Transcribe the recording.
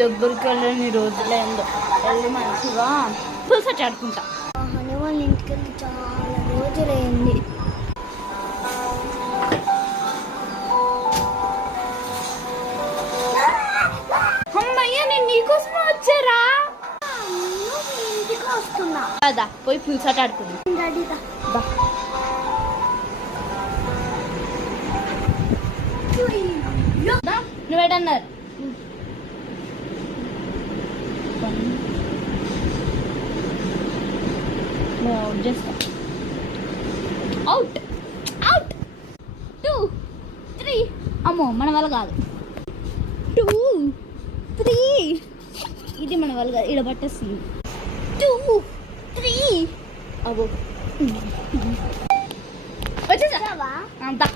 దగ్గరికి వెళ్ళని రోజులేందో వెళ్ళి మంచిగా పులుస ఆడుకుంటా. హనీ వాళ్ళ ఇంటికి వెళ్ళి చాలా రోజులైంది. అమ్మయ్య నేను నీకోసమే వచ్చారా? ఇంటికి వస్తున్నా కదా, పోయి పులుసట ఆడుకుంది. నువ్వేటన్నారు? Out out 2 3. అమ్మో మన వల్ల కాదు. 2 3 ఇది మన వల్ల కాదు. ఇక్కడ పట్టేస్తుంది. 2 3 అబ్బో వచ్చేసా అంతా